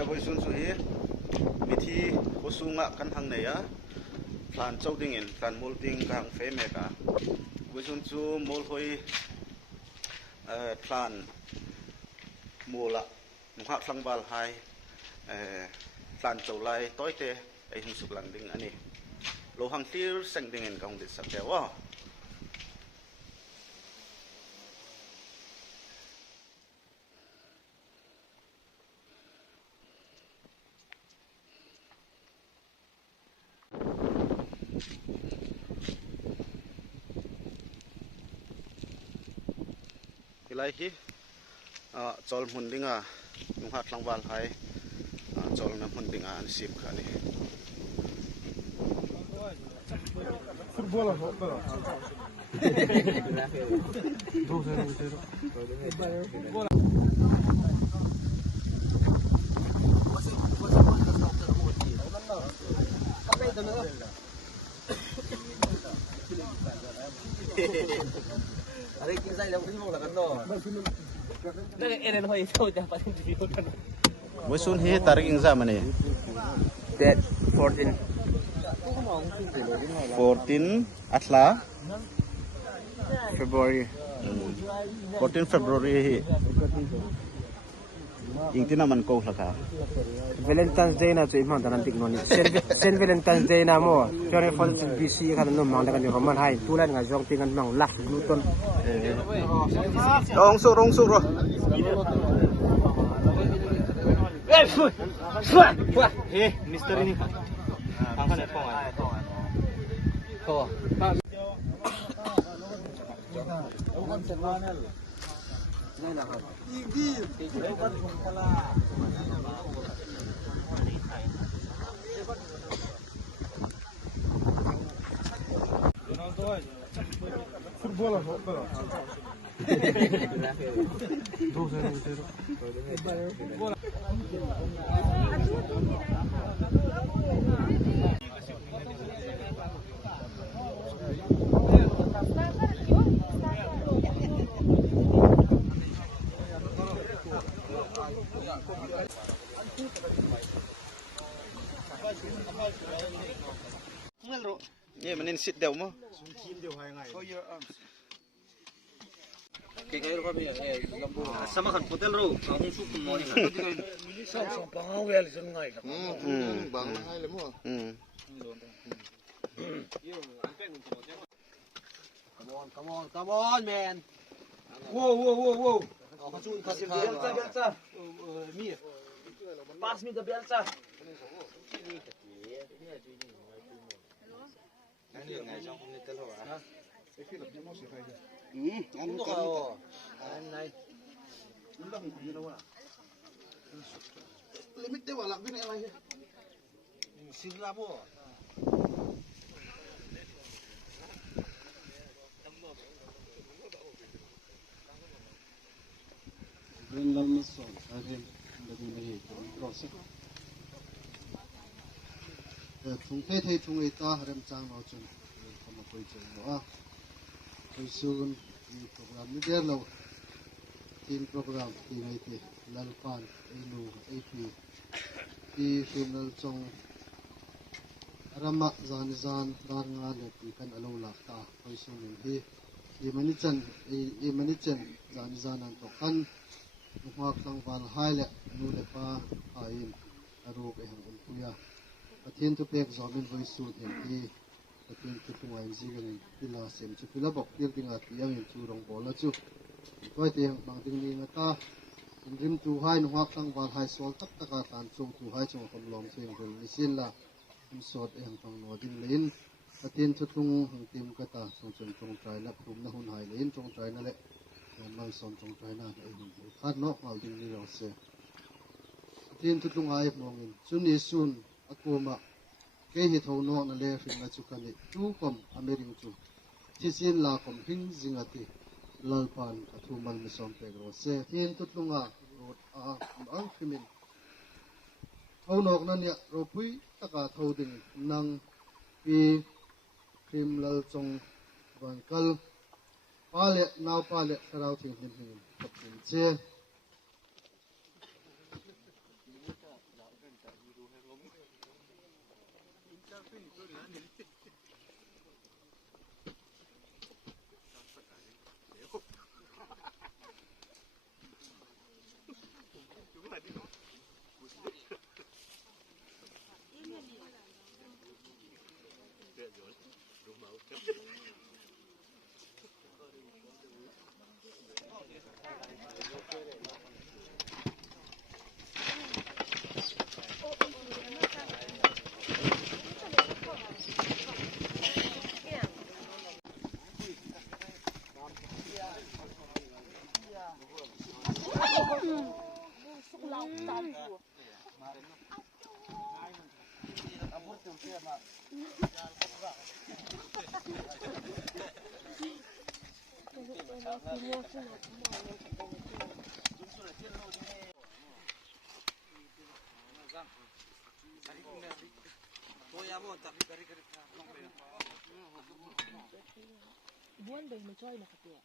lai voi sun su hi mi thi kosunga kan hang nei a plan choding in plan molding kang fe me ka voi sun chu mol hoi plan mola nuha tlangbal hai plan cholai toite ai hung suk lang ding ani lo hang tir sang ding in kang dit sak dewa ilai hi chol mundinga nuha tlangbal hai chol na mundinga an sip khani Football voi sun hi tarik exam ani Date 14. 14 atla February. 14 February hi ingtina man ko laka Valentine's Day na chui mang tanan tik noni. Saint Valentine's Day na mo. 24 BC kan no mang kan Roman hai. Tulan nga jong tingan mang lak gluton. rong su ro Mister ini. Angkan phone. Phone. ye manin sit deu mo Sama kan hotel ro. Ang su kun mo ni. Pangau ya lisan ngai. bang hai le mo Come on, man. Whoa. Belta. Me. Pass me the belta. Limit dia walak bin elai. Sila mo. Rendal masuk. Ada lagi proses. Chung thay chung ita haram chang no chung. Kama koi chung no ah. Koi sun ni program ni der lo. Tin program ti ngai ti lalpan inu AP. Ti final chung rama zan dar nga le ti kan alo lakta koi sun hi. Imanichan zan an to kan nuhak tang bal hai le nu le pa ain aruk e hang puya pathian tu pek zomin voi su them hi pathian tu tungai jigan pila sem chu pila bok tir tinga tiang in chu rong bola chu koi te bang ding ni ngata rim tu hai nuhak tang bal hai sol tak taka tan chung tu hai chung kom lom theng rul nisin la sot e hang tang no ding lein pathian tu tung hang tim kata chung chung trai la phum na hun hai lein chung trai na le mai son trong trai na ai hun khat no ngal ding ni ro se tin tu tlung ai mongin chuni sun akoma ke hi tho no na le fin na chu kan ni tu kom amering chu thi sin la kom hing zingati lalpan athu mal mi som pe ro se tin tu tlunga rot a ang khimin tho nok na nia ro pui taka tho ding nang pi krim lal chong ban kal pale now pale sarau thing him kapin che Buôn để mà chơi là phải tiện.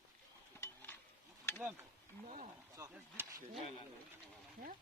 Nó. Nhá.